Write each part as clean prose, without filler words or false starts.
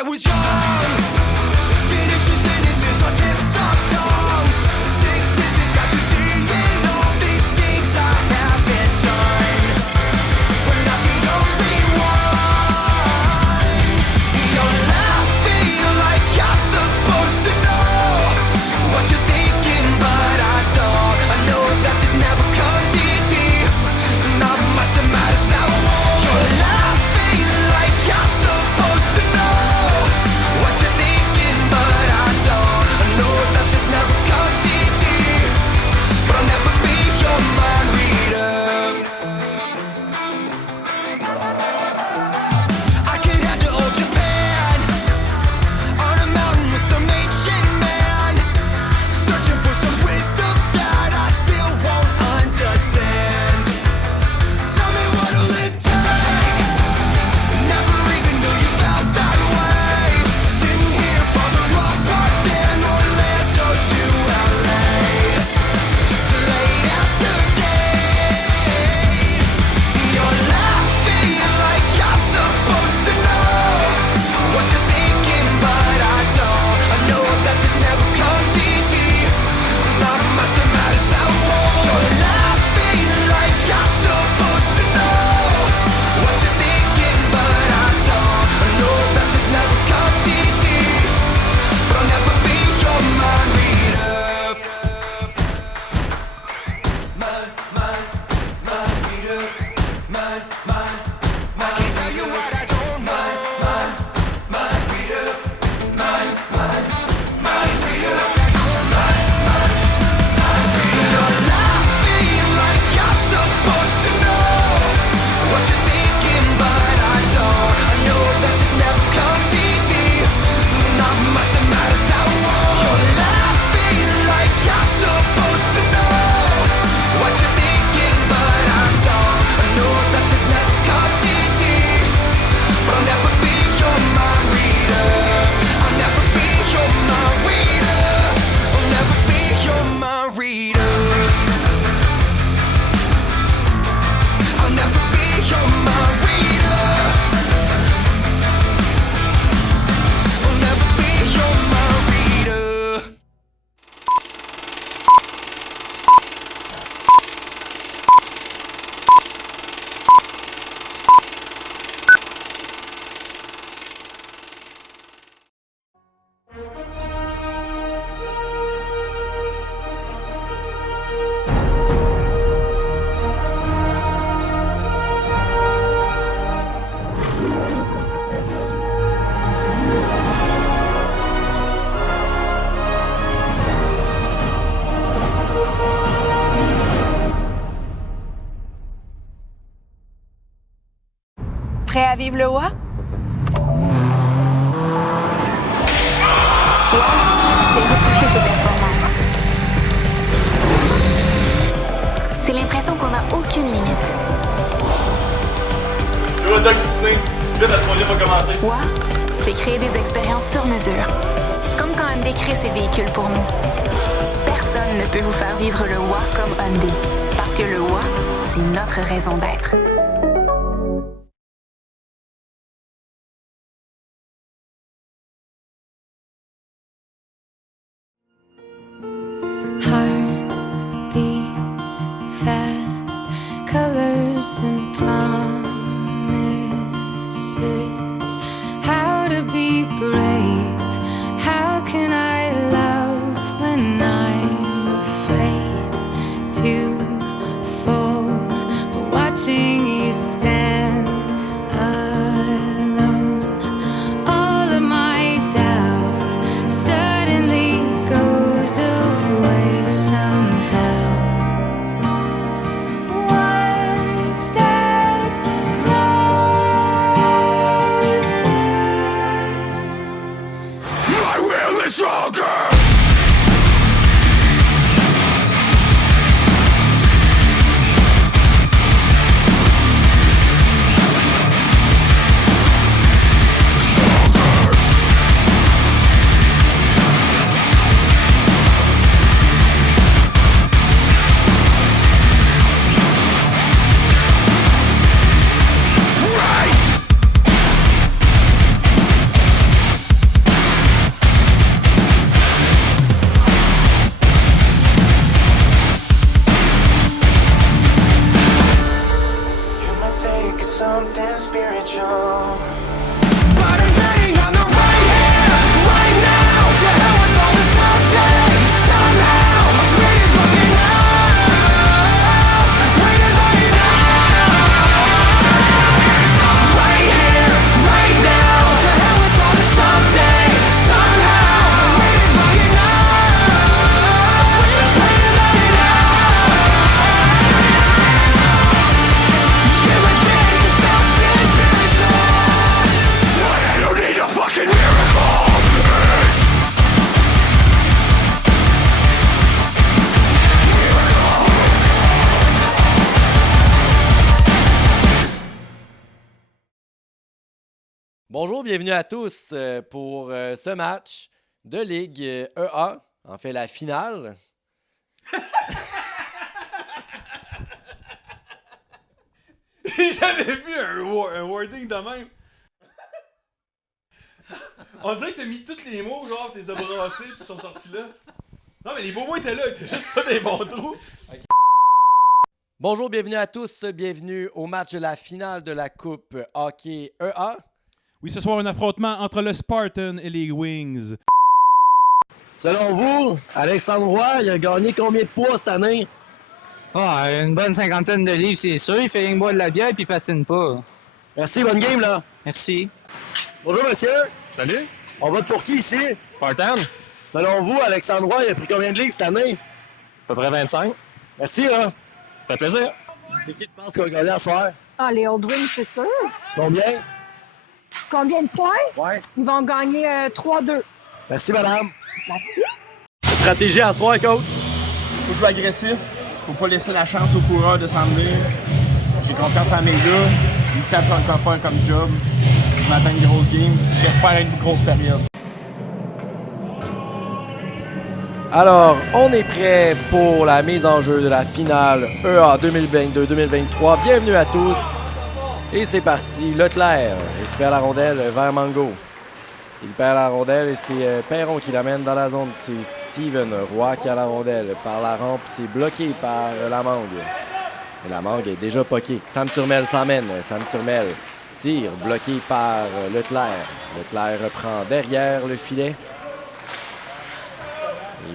I was young. Finish your sentences on tips of tongues. Six senses got you seeing all these things I haven't done. We're not the only ones. You're laughing like I'm supposed to know what you're thinking, but I don't. I know that this never comes easy. Not much that matters now. You're laughing like I'm supposed to know what you're thinking, but I don't. I know that this never comes easy, but I'll never be your mind reader. I could head to old Japan on a mountain with some ancient man, searching for some wisdom that I still won't understand. Tell me what'll it take? Never even knew you felt that way. Sitting here for the wrong part, then Orlando to LA. Delayed after day. You're laughing like I'm supposed to know what you're thinking, but I don't. I know that this never comes easy. Not much that matters now. You're laughing like I'm supposed to know what you're thinking, but I don't. I know that this never comes easy, but I'll never be your mind reader. Mind reader. Mind I can't tell you what I don't know. Mind reader. Mind reader. You're laughing like I'm supposed to know what you're thinking, but I don't. I know that this never comes easy. Not much that matters now. You're laughing like I'm supposed to know what you're thinking, but I don't. I know that this never comes easy, but I'll never be your mind reader. I'll never be your mind reader. I'll never be your mind reader. I'll never be your mind reader. I'll never be your mind reader. Prêt à vivre le WA? C'est repousser ses performances. C'est l'impression qu'on n'a aucune limite. Le hot dog poutiné. Vite, la troisième va commencer. WA, c'est créer des expériences sur mesure. Comme quand Hyundai crée ses véhicules pour nous. Personne ne peut vous faire vivre le WA comme Hyundai. Parce que le WA, c'est notre raison d'être. Heart beats fast, colors and promises. How to be brave? How can I love when I'm afraid to fall? But watching spiritual. But I'm betting on the right here, right now. To hell with all the someday, somehow. I'm waiting for enough, waiting for enough. Right here, right now. To hell with all the someday, somehow. I'm waiting for enough, waiting for enough. Yeah, I think it's something spiritual. I don't need a fucking miracle. Bonjour, bienvenue à tous pour ce match de Ligue EA, en fait la finale. J'ai jamais vu un wording de même. On dirait que t'as mis tous les mots, genre, t'es abrassés pis ils sont sortis là. Non, mais les beaux mots étaient là, ils étaient juste pas des bons trous. Bonjour, bienvenue à tous, bienvenue au match de la finale de la Coupe Hockey EA. Oui, ce soir, un affrontement entre le Spartan et les Wings. Selon vous, Alexandre Roy, il a gagné combien de poids cette année? Ah, une bonne cinquantaine de livres, c'est sûr. Il fait rien que boire de la bière puis il patine pas. Merci, bonne game, là. Merci. Bonjour, monsieur. Salut. On vote pour qui ici? Spartan, Selon vous, Alexandre Roy, il a pris combien de livres cette année? à peu près 25. Merci, là. Ça fait plaisir. C'est qui tu penses qu'on va gagner à soir? Ah, les Old Wings, c'est sûr. Combien? Combien de points? Ouais. Ils vont gagner 3-2. Merci, madame. Merci. Stratégie à soir, coach? Faut jouer agressif, faut pas laisser la chance aux coureurs de s'en venir. J'ai confiance en mes gars, ils savent encore faire comme job. Je m'attends à une grosse game, j'espère à une grosse période. Alors, on est prêt pour la mise en jeu de la finale EA 2022-2023. Bienvenue à tous. Et c'est parti. Leclerc récupère la rondelle vers Mango. Il perd la rondelle et c'est Perron qui l'amène dans la zone. C'est Steven Roy qui a la rondelle par la rampe. C'est bloqué par la mangue. Et la mangue est déjà poquée. Sam Turmel s'emmène. Sam Turmel tire, bloqué par Leclerc. Leclerc reprend derrière le filet.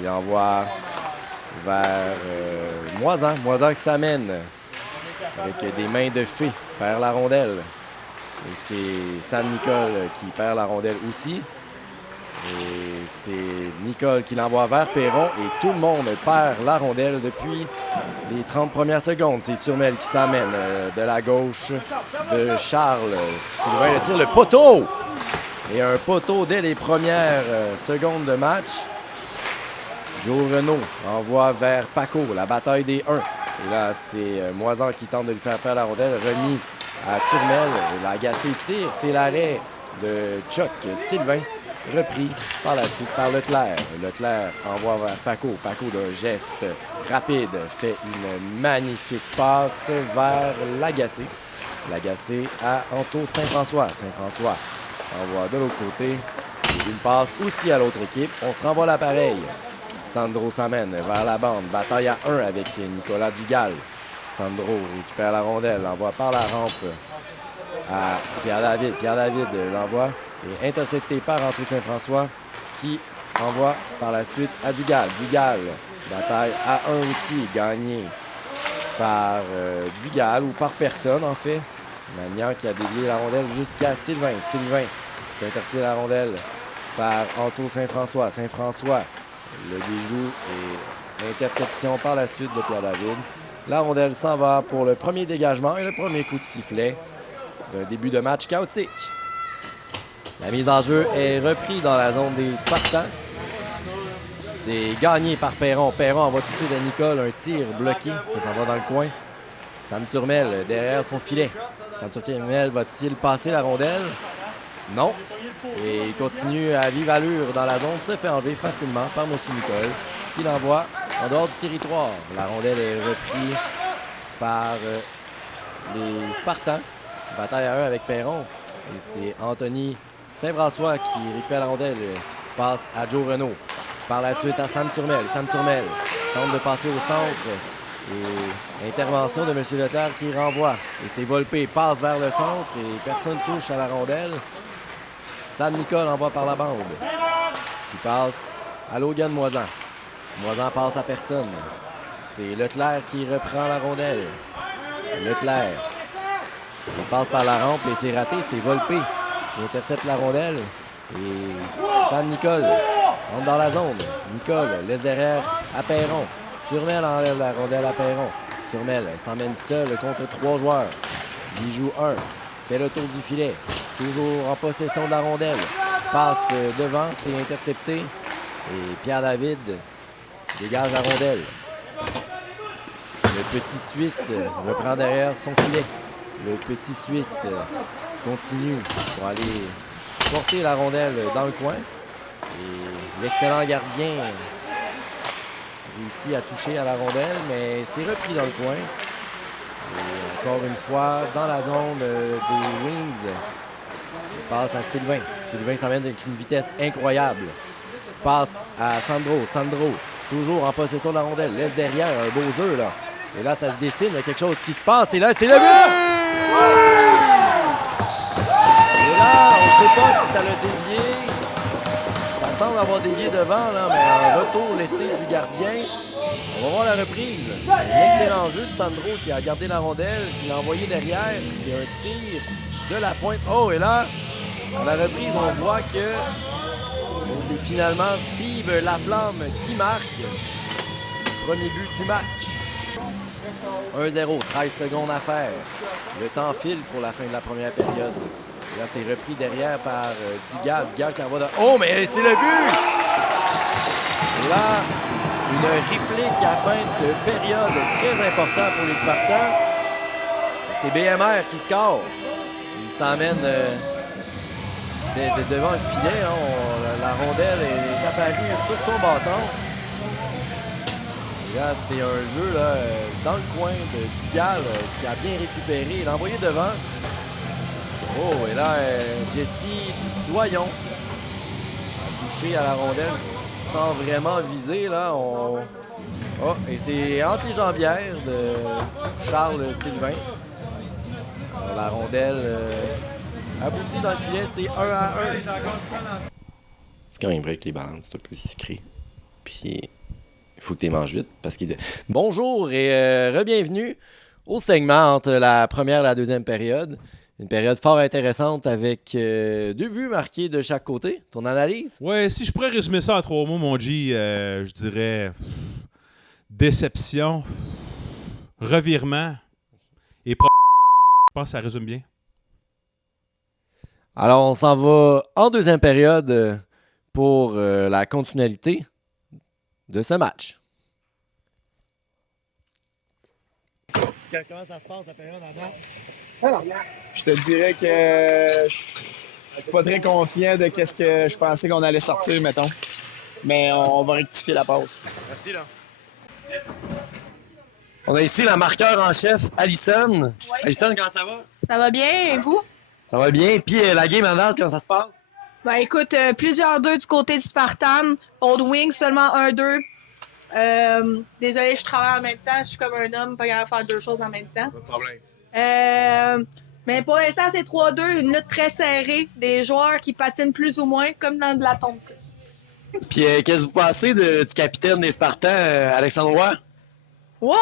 Il envoie vers Moisan. Moisan qui s'amène avec des mains de fée. Perd la rondelle. Et c'est Sam Nicole qui perd la rondelle aussi. Et c'est Nicole qui l'envoie vers Perron. Et tout le monde perd la rondelle depuis les 30 premières secondes. C'est Turmel qui s'amène de la gauche de Charles. Sylvain le tire, le poteau! Et un poteau dès les premières secondes de match. Joe Renaud envoie vers Paco, la bataille des 1. Et là, c'est Moisan qui tente de lui faire perdre la rondelle. Remis à Turmel. Et l'agacé tire. C'est l'arrêt de Chuck Sylvain. Repris par la suite par Leclerc. Leclerc envoie vers Paco. Paco d'un geste rapide fait une magnifique passe vers l'agacé. L'agacé à Anto Saint-François. Saint-François envoie de l'autre côté. Et une passe aussi à l'autre équipe. On se renvoie l'appareil. Sandro s'amène vers la bande. Bataille à 1 avec Nicolas Dugal. Sandro récupère la rondelle. Envoie par la rampe à Pierre-David. Pierre-David l'envoie et intercepté par Anto Saint-François qui envoie par la suite à Dugal. Dugal, bataille à 1 aussi, gagné par Dugal ou par personne en fait. Magnan qui a dévié la rondelle jusqu'à Sylvain. Sylvain s'est intercepté la rondelle par Anto Saint-François. Saint-François, le déjoue et interception par la suite de Pierre-David. La rondelle s'en va pour le premier dégagement et le premier coup de sifflet d'un début de match chaotique. La mise en jeu est reprise dans la zone des Spartans. C'est gagné par Perron. Perron envoie tout de suite à Nicole un tir bloqué. Ça s'en va dans le coin. Sam Turmel derrière son filet. Sam Turmel va-t-il passer la rondelle? Non. Et il continue à vive allure dans la zone. Se fait enlever facilement par Monsieur Nicole qui l'envoie en dehors du territoire. La rondelle est reprise par les Spartans. Bataille à 1 avec Perron. Et c'est Anthony Saint-François qui récupère la rondelle. Passe à Joe Renaud. Par la suite à Sam Turmel. Sam Turmel tente de passer au centre Et intervention de M. Leclerc qui renvoie. Et c'est Volpe passe vers le centre et personne touche à la rondelle. Sam Nicole envoie par la bande. Qui passe à Logan Moisan. Moisan passe à personne. C'est Leclerc qui reprend la rondelle. Leclerc. Il passe par la rampe et c'est raté. C'est Volpe qui intercepte la rondelle. Et Sam Nicole rentre dans la zone. Nicole laisse derrière à Perron. Turmel enlève la rondelle à Perron. Turmel s'emmène seul contre 3 joueurs. Il joue 1. Fait le tour du filet. Toujours en possession de la rondelle. Passe devant, c'est intercepté. Et Pierre David dégage la rondelle. Le petit Suisse reprend derrière son filet. Le petit Suisse continue pour aller porter la rondelle dans le coin. Et l'excellent gardien réussit à toucher à la rondelle, mais c'est repris dans le coin. Et encore une fois, dans la zone des Wings, il passe à Sylvain. Sylvain s'emmène avec une vitesse incroyable. Passe à Sandro. Sandro, toujours en possession de la rondelle, laisse derrière un beau jeu, là. Et là, ça se dessine, il y a quelque chose qui se passe. Et là, c'est le but! Et là, on ne sait pas si ça l'a dévié. Ça semble avoir dévié devant, là, mais un retour laissé du gardien. On va voir la reprise. Un excellent jeu de Sandro qui a gardé la rondelle, qui l'a envoyé derrière. C'est un tir de la pointe. Oh, et là, à la reprise, on voit que c'est finalement Steve Laflamme qui marque. Premier but du match. 1-0, 13 secondes à faire. Le temps file pour la fin de la première période. Et là, c'est repris derrière par Dugal. Dugal qui envoie de... Oh, mais c'est le but! Et là, une réplique à fin de période très importante pour les Spartans. C'est BMR qui score. Il s'emmène devant le filet. Hein. La rondelle est apparue sur son bâton. Là, c'est un jeu là, dans le coin de Dugal qui a bien récupéré. Il l'a envoyé devant. Oh, et là, Jesse Doyon a touché à la rondelle sans vraiment viser. Là, Oh, et c'est entre les jambières de Charles Sylvain. Alors, la rondelle aboutit dans le filet, c'est 1-1. C'est quand même vrai que les bananes, c'est un peu sucré. Puis... il faut que tu les manges vite parce qu'il... Bonjour et re-bienvenue au segment entre la première et la deuxième période. Une période fort intéressante avec 2 buts marqués de chaque côté. Ton analyse? Ouais, si je pourrais résumer ça en 3 mots, mon G, je dirais déception, revirement et je pense que ça résume bien. Alors, on s'en va en deuxième période pour la continuité de ce match. Comment ça se passe la période avant? Je te dirais que je suis pas très confiant de qu'est-ce que je pensais qu'on allait sortir, mettons. Mais on va rectifier la passe. Merci, là. On a ici la marqueur en chef, Alison. Oui. Alison, comment ça va? Ça va bien, et vous? Ça va bien. Puis la game à date, comment ça se passe? Ben écoute, plusieurs 2 du côté du Spartan. Old Wings, seulement 1-2. Désolé, je travaille en même temps. Je suis comme un homme, pas capable de faire 2 choses en même temps. Pas de problème. Mais pour l'instant, c'est 3-2. Une lutte très serrée. Des joueurs qui patinent plus ou moins, comme dans de la tombe. Puis qu'est-ce que vous pensez du capitaine des Spartans, Alexandre Roy? Wow!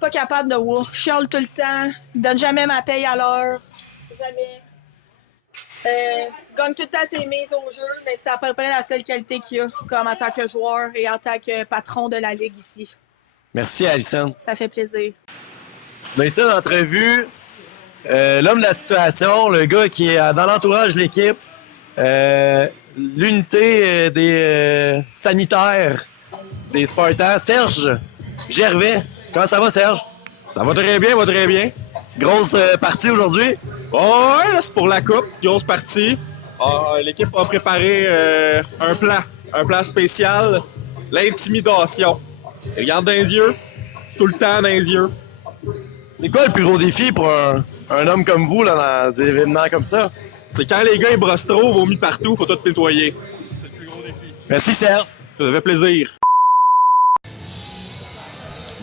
Pas capable de wow. Je chiale tout le temps. Il donne jamais ma paye à l'heure. Jamais. Gagne tout le temps ses mises au jeu, mais c'est à peu près la seule qualité qu'il a, comme en tant que joueur et en tant que patron de la Ligue ici. Merci, Alison. Ça fait plaisir. Bien, ici, l'entrevue, l'homme de la situation, le gars qui est dans l'entourage de l'équipe, l'unité des sanitaires des Spartans, Serge Gervais. Comment ça va, Serge? Ça va très bien, Grosse partie aujourd'hui? Ouais, là, c'est pour la coupe, grosse partie. L'équipe a préparé un plan spécial, l'intimidation. Regarde dans les yeux, tout le temps dans les yeux. C'est quoi le plus gros défi pour un homme comme vous là, dans des événements comme ça? C'est quand les gars ils brossent trop, vomissent partout, faut tout nettoyer. C'est le plus gros défi. Merci, Serge. Ça fait plaisir.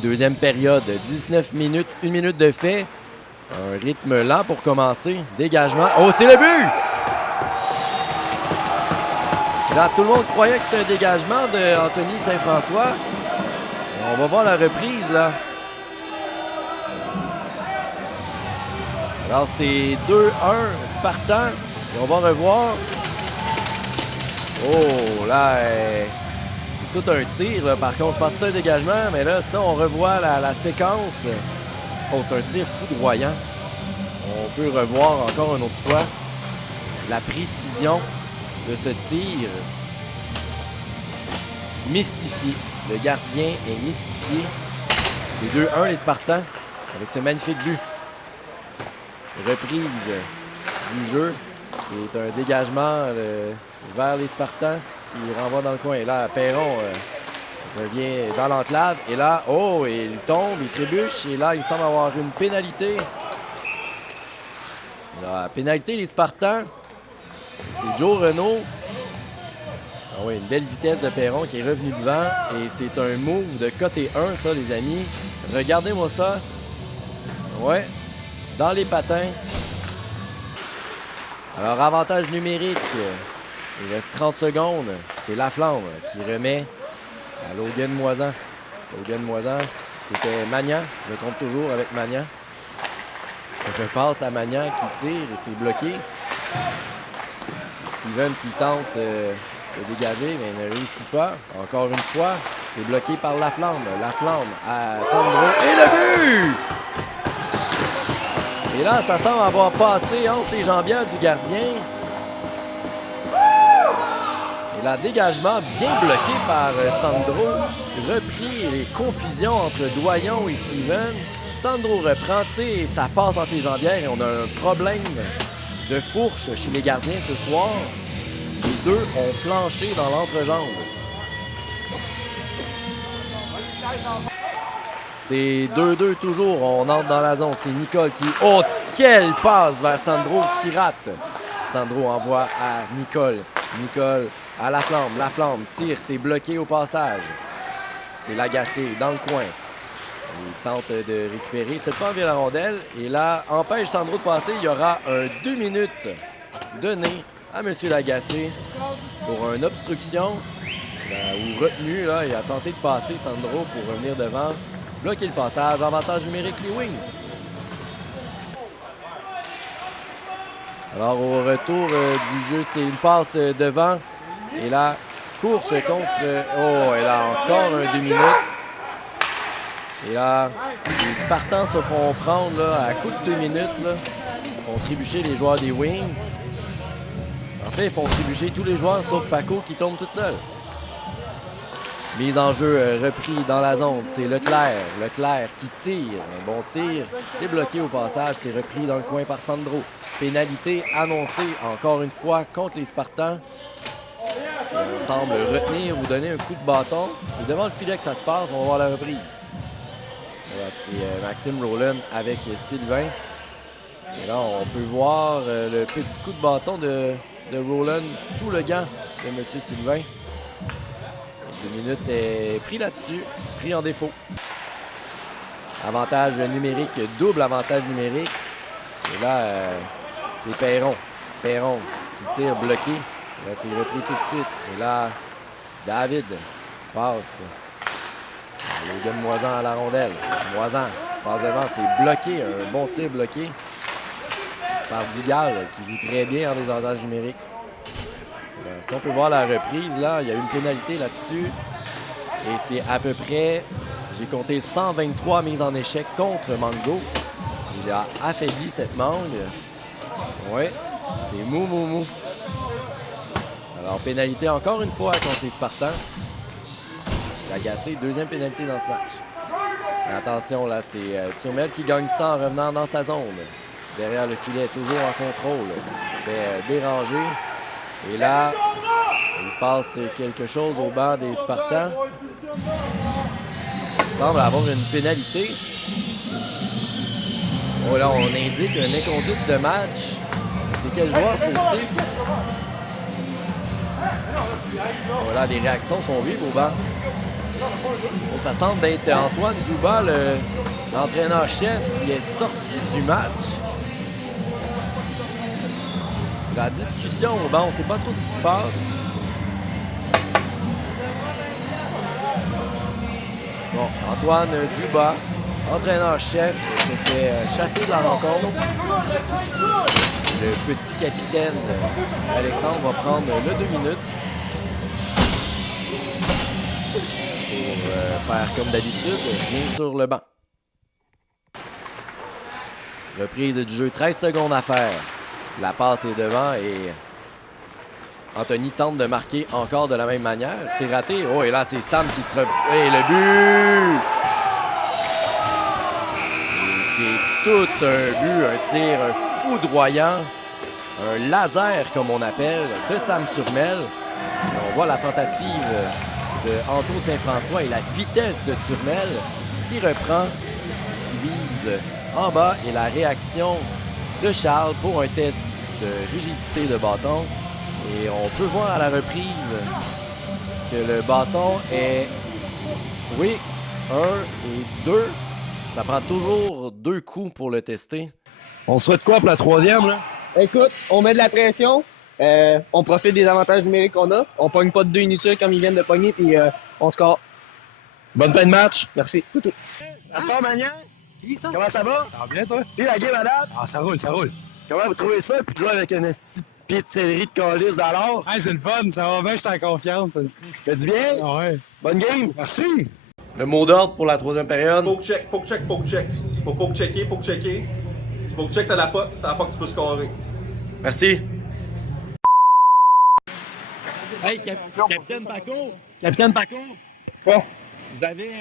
Deuxième période, 19 minutes, 1 minute de fait. Un rythme lent pour commencer. Dégagement. Oh, c'est le but! Là, tout le monde croyait que c'était un dégagement d'Anthony Saint-François. On va voir la reprise, là. Alors, c'est 2-1 Spartan. Et on va revoir. Oh, là, c'est tout un tir, là. Par contre, je pense que c'est un dégagement, mais là, ça, on revoit la séquence. Oh, c'est un tir foudroyant. On peut revoir encore une autre fois la précision de ce tir. Mystifié. Le gardien est mystifié. C'est 2-1 les Spartans avec ce magnifique but. Reprise du jeu. C'est un dégagement vers les Spartans qui renvoie dans le coin. Et là, Perron revient dans l'enclave. Et là, oh, il tombe, il trébuche. Et là, il semble avoir une pénalité. La pénalité, les Spartans. C'est Joe Renaud. Ah oui, une belle vitesse de Perron qui est revenu devant. Et c'est un move de côté 1, ça, les amis. Regardez-moi ça. Ouais, dans les patins. Alors, avantage numérique. Il reste 30 secondes. C'est Laflamme qui remet à Logan Moisan. Logan Moisan, c'était Magnan. Je me trompe toujours avec Magnan. Ça repasse à Magnan qui tire et c'est bloqué. Steven qui tente de dégager, mais ne réussit pas. Encore une fois, c'est bloqué par Laflamme. Laflamme à Sandro. Et le but! Et là, ça semble avoir passé entre les jambières du gardien. Et là, dégagement bien bloqué par Sandro. Repris les confusions entre Doyon et Steven. Sandro reprend, tu sais, ça passe entre les jambières et on a un problème de fourche chez les gardiens ce soir. Les deux ont flanché dans l'entrejambe. C'est 2-2 toujours. On entre dans la zone. C'est Nicole qui... Oh, quelle passe vers Sandro qui rate. Sandro envoie à Nicole. Nicole à Laflamme. Laflamme tire. C'est bloqué au passage. C'est Lagacé dans le coin. Il tente de récupérer. Cette fois, vient la rondelle. Et là, empêche Sandro de passer. Il y aura un 2 minutes donné à M. Lagacé pour une obstruction ou retenue. Là, il a tenté de passer Sandro pour revenir devant. Bloquer le passage. Avantage numérique, les Wings. Alors, au retour du jeu, c'est une passe devant. Et là, course contre... Oh, et là, encore un 2 minutes. Et là, les Spartans se font prendre là, à coup de 2 minutes. Là. Ils font trébucher les joueurs des Wings. En fait, ils font trébucher tous les joueurs sauf Paco qui tombe toute seule. Mise en jeu repris dans la zone, c'est Leclerc. Leclerc qui tire. Un bon tir. C'est bloqué au passage. C'est repris dans le coin par Sandro. Pénalité annoncée encore une fois contre les Spartans. On semble retenir ou donner un coup de bâton. C'est devant le filet que ça se passe. On va voir la reprise. Voilà, c'est Maxime Rowland avec Sylvain. Et là, on peut voir le petit coup de bâton de Rowland sous le gant de M. Sylvain. 2 minutes est pris là-dessus, pris en défaut. Avantage numérique, double avantage numérique. Et là, c'est Perron. Perron qui tire bloqué. Là, c'est repris tout de suite. Et là, David passe. Logan Moisan à la rondelle. Moisan passe devant, c'est bloqué. Un bon tir bloqué par Dugal qui joue très bien en désavantage numérique. Si on peut voir la reprise, là, il y a une pénalité là-dessus. Et c'est à peu près, j'ai compté 123 mises en échec contre Mango. Il a affaibli cette mangue. Oui, c'est mou. Alors, pénalité encore une fois contre les Spartans. Lagacé, deuxième pénalité dans ce match. Et attention, là, c'est Turmel qui gagne du temps en revenant dans sa zone. Derrière le filet, toujours en contrôle. Il se fait déranger. Et là, il se passe quelque chose au banc des Spartans. Il semble avoir une pénalité. Oh là, on indique une inconduite de match. C'est quel joueur fautif? Voilà, les réactions sont vives au banc. Oh, ça semble d'être Antoine Zuba, l'entraîneur-chef, qui est sorti du match. La discussion au banc, on ne sait pas trop ce qui se passe. Bon, Antoine Zuba, entraîneur-chef, se fait chasser de la rencontre. Le petit capitaine Alexandre va prendre le 2 minutes pour faire comme d'habitude, bien sur le banc. Reprise du jeu, 13 secondes à faire. La passe est devant et Anthony tente de marquer encore de la même manière. C'est raté. Oh, et là, c'est Sam qui se... Et le but! Et c'est tout un but, un tir foudroyant, un laser, comme on appelle, de Sam Turmel. Et on voit la tentative de Anto Saint-François et la vitesse de Turmel qui reprend, qui vise en bas, et la réaction de Charles pour un test de rigidité de bâton. Et on peut voir à la reprise que le bâton est, oui, 1 et 2. Ça prend toujours 2 coups pour le tester. On souhaite quoi pour la 3e, là? Écoute, on met de la pression, on profite des avantages numériques qu'on a, on pogne pas de 2 inutiles comme ils viennent de pogner, puis on score. Bonne fin de match. Merci. Astor Magnan? Comment ça va? Ah, bien, toi? Et la game à date? Ah, ça roule, ça roule. Comment vous trouvez ça, puis de jouer avec un esti de pied de céleri de calice dans l'or? Hey, c'est le fun, ça va bien, je suis en confiance aussi. Fait du bien? Ah ouais. Bonne game? Merci. Le mot d'ordre pour la 3e période. Poke check, poke check, poke check. Faut poke checker, poke checker. Tu poke check, t'as la pote tu peux scorer. Merci. Hey, Capitaine Paco! Capitaine Paco! Bon. Vous avez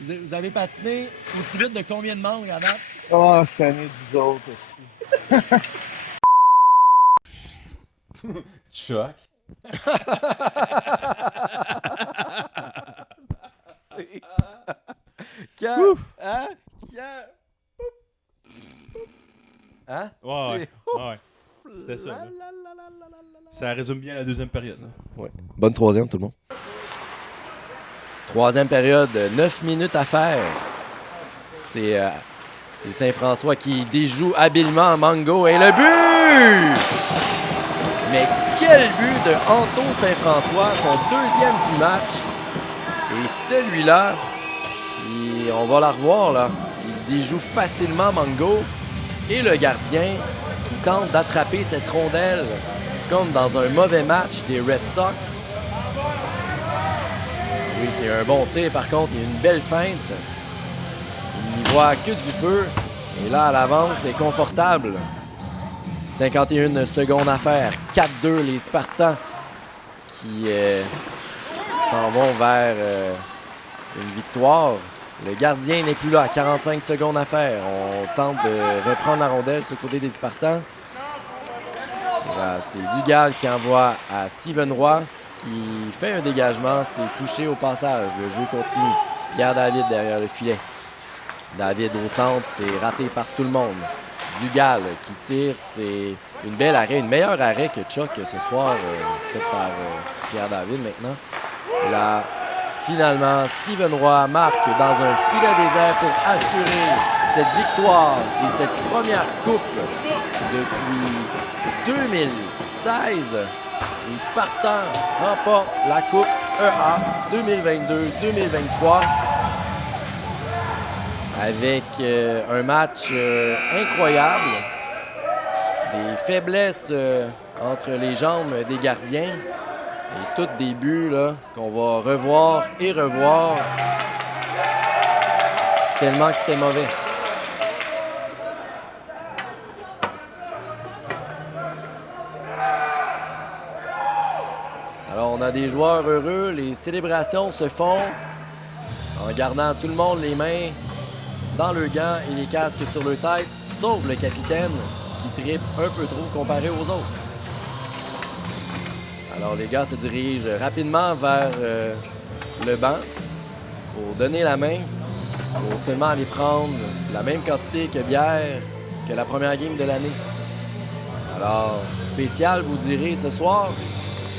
vous avez patiné aussi vite de combien de membres à date? Oh, je suis tanné du autres aussi. Choc. Hein? Hein? Ouais. C'était ça. Là. Ça résume bien la 2e période. Ouais. Bonne 3e, tout le monde. 3e période, 9 minutes à faire. C'est Saint-François qui déjoue habilement Mango. Et le but! Mais quel but de Anto Saint-François, son 2e du match. Et celui-là, on va la revoir là. Il déjoue facilement Mango. Et le gardien qui tente d'attraper cette rondelle comme dans un mauvais match des Red Sox. Oui, c'est un bon tir. Par contre, il y a une belle feinte. Il n'y voit que du feu. Et là, à l'avance, c'est confortable. 51 secondes à faire. 4-2, les Spartans qui s'en vont vers une victoire. Le gardien n'est plus là. 45 secondes à faire. On tente de reprendre la rondelle sur le côté des Spartans. Là, c'est Dugal qui envoie à Steven Roy qui fait un dégagement. C'est touché au passage. Le jeu continue. Pierre David derrière le filet. David au centre. C'est raté par tout le monde. Dugal qui tire. C'est une belle arrêt. Une meilleure arrêt que Chuck ce soir. Fait par Pierre David maintenant. Et là, finalement, Steven Roy marque dans un filet désert pour assurer cette victoire et cette première coupe depuis 2016. Les Spartans remportent la coupe EA 2022-2023 avec un match incroyable. Des faiblesses entre les jambes des gardiens. Et tout des buts là, qu'on va revoir et revoir tellement que c'était mauvais. Alors on a des joueurs heureux, les célébrations se font en gardant tout le monde les mains dans le gant et les casques sur le tête, sauf le capitaine qui trippe un peu trop comparé aux autres. Alors les gars se dirigent rapidement vers le banc pour donner la main, pour seulement aller prendre la même quantité que bière que la première game de l'année. Alors, spécial, vous direz ce soir,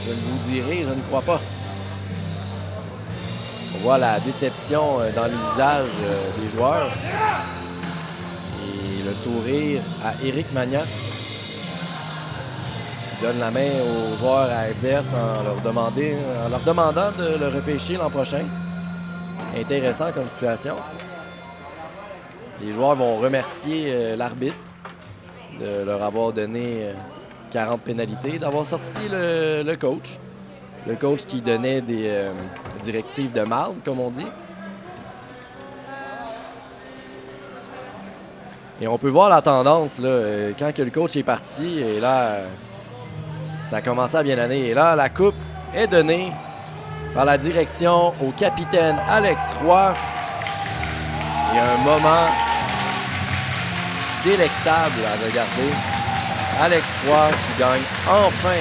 je ne vous dirai, je ne crois pas. On voit la déception dans les visages des joueurs. Et le sourire à Éric Magnan, qui donne la main aux joueurs à FDS en leur demandant de le repêcher l'an prochain. Intéressant comme situation. Les joueurs vont remercier l'arbitre de leur avoir donné 40 pénalités, d'avoir sorti le coach. Le coach qui donnait des directives de marde, comme on dit. Et on peut voir la tendance, là, quand que le coach est parti, et là, ça a commencé à bien aller. Et là, la coupe est donnée par la direction au capitaine Alex Roy. Il y a un moment délectable à regarder. Alex Roy qui gagne enfin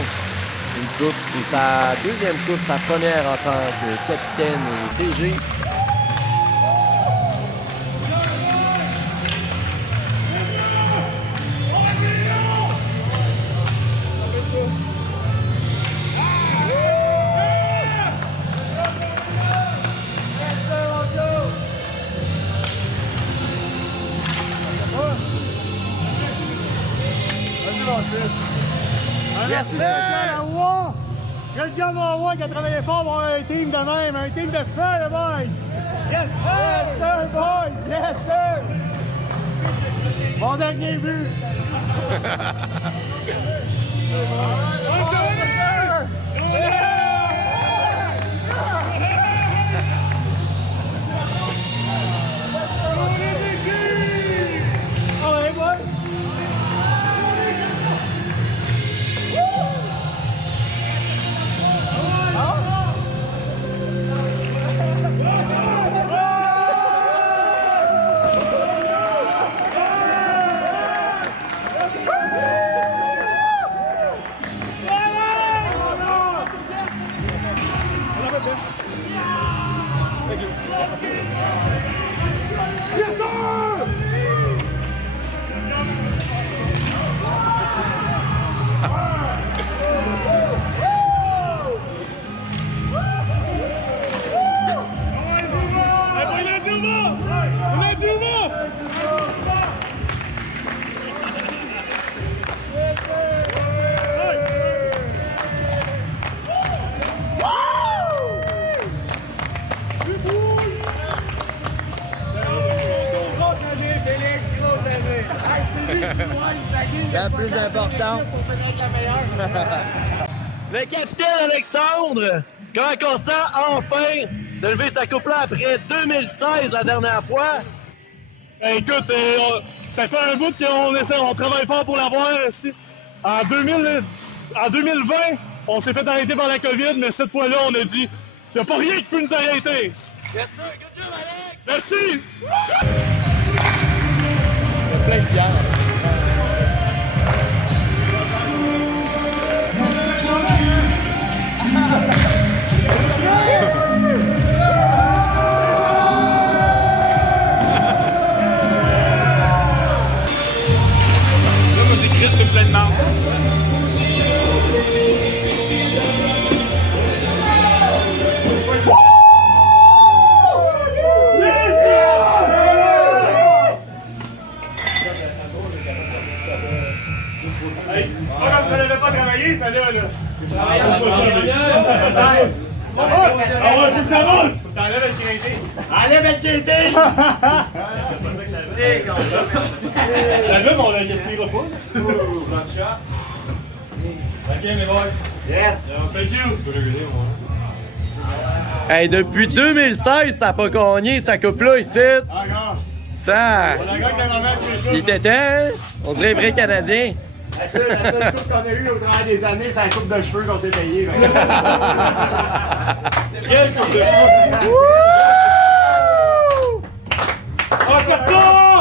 une coupe. C'est sa deuxième coupe, sa première en tant que capitaine et DG. Merci, quel job on voit qui a travaillé fort pour avoir un team de même, un team de feu, les boys! Yes, sir! Yes, sir, boys! Yes, sir! Mon dernier but! La plus importante. Le capitaine Alexandre, comment on sent enfin de lever sa coupe-là après 2016 la dernière fois? Ben, écoute, ça fait un bout on travaille fort pour l'avoir ici. En 2020, on s'est fait arrêter par la COVID, mais cette fois-là, on a dit il n'y a pas rien qui peut nous arrêter. Yes, sir. Good job, Alex. Merci! Plein de bière. Chris comme plein de marde. Hey, pas comme ça n'avait pas travaillé, ça là. Ah ouais, faut que ça avance! T'enlèves le quinté! Enlève le quinté! La même, on la gaspillera pas. Ok, mes boys. Yes! Thank you! Hey, depuis 2016, ça n'a pas gagné, cette coupe-là, ici. Tiens! Il était temps, on dirait un vrai Canadien. La seule coupe qu'on a eue au travers des années, c'est la coupe de cheveux qu'on s'est payée. Quelle coupe de cheveux! Oh, comme ça!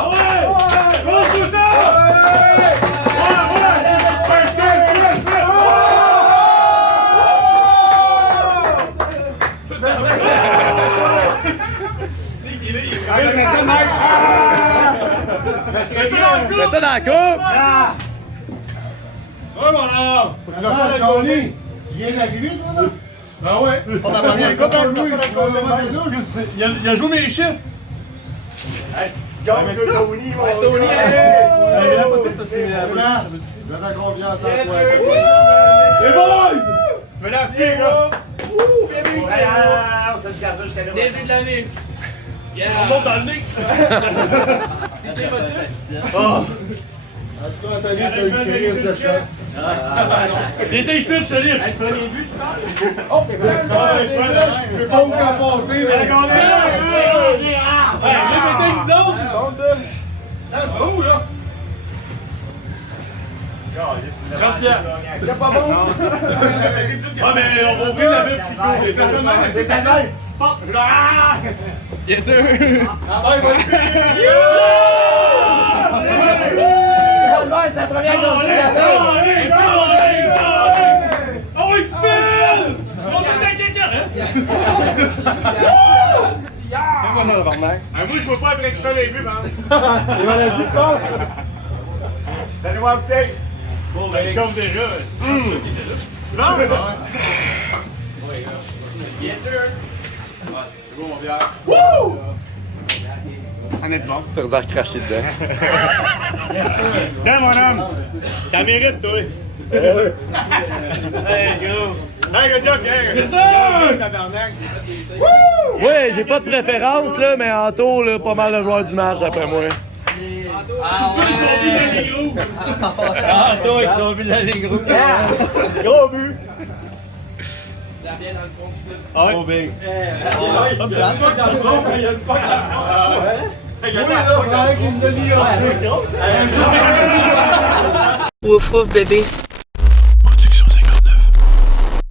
Ouais! On joue ça! Mets ça dans la coupe! Ouais, mon homme! Johnny, tu viens d'arriver, toi, là? Ah ouais? Pas ma première écoute, hein, tu fais dans le Il a joué mes chiffres. Tony, J'avais confiance en toi. C'est boys! Mais la fille, là! Les jeux de l'année! On monte dans le nez! T'es émotif? Anthony, t'as une crise de chance. Il était ici, je te dis! Le premier but, tu parles? Oh, t'es bien! C'est pas où t'as passé, mais... Répétez une zone! Où, là? 30 piastres. C'est pas bon? Ah, mais on va ouvrir la bif qui court. Les personnes T'es ta main! Bien sûr! Ah, ben, il va le C'est la première chose que oh, il se file! On est à quelqu'un! Moi, je vois pas après que tu fais les buts, hein! Il m'en a dit, c'est bon! Donnez-moi un bouteille! Bon, ben, il chauffe déjà. C'est bon? Bien sûr! C'est bon, mon bière. Wouh! On est du bon. T'as osé cracher dedans. Tiens, mon homme! T'as mérite, toi! Hey, gros! Hey, good job, Pierre! C'est ça! Ouais, j'ai pas de préférence, là, mais Anto, là, pas mal de joueurs du match, d'après moi. Anto avec son but de la ligne rouge. Gros but! La bière dans le fond. Oh, big. Oui, là, avec une demi-heure. Ouf, ouf, bébé.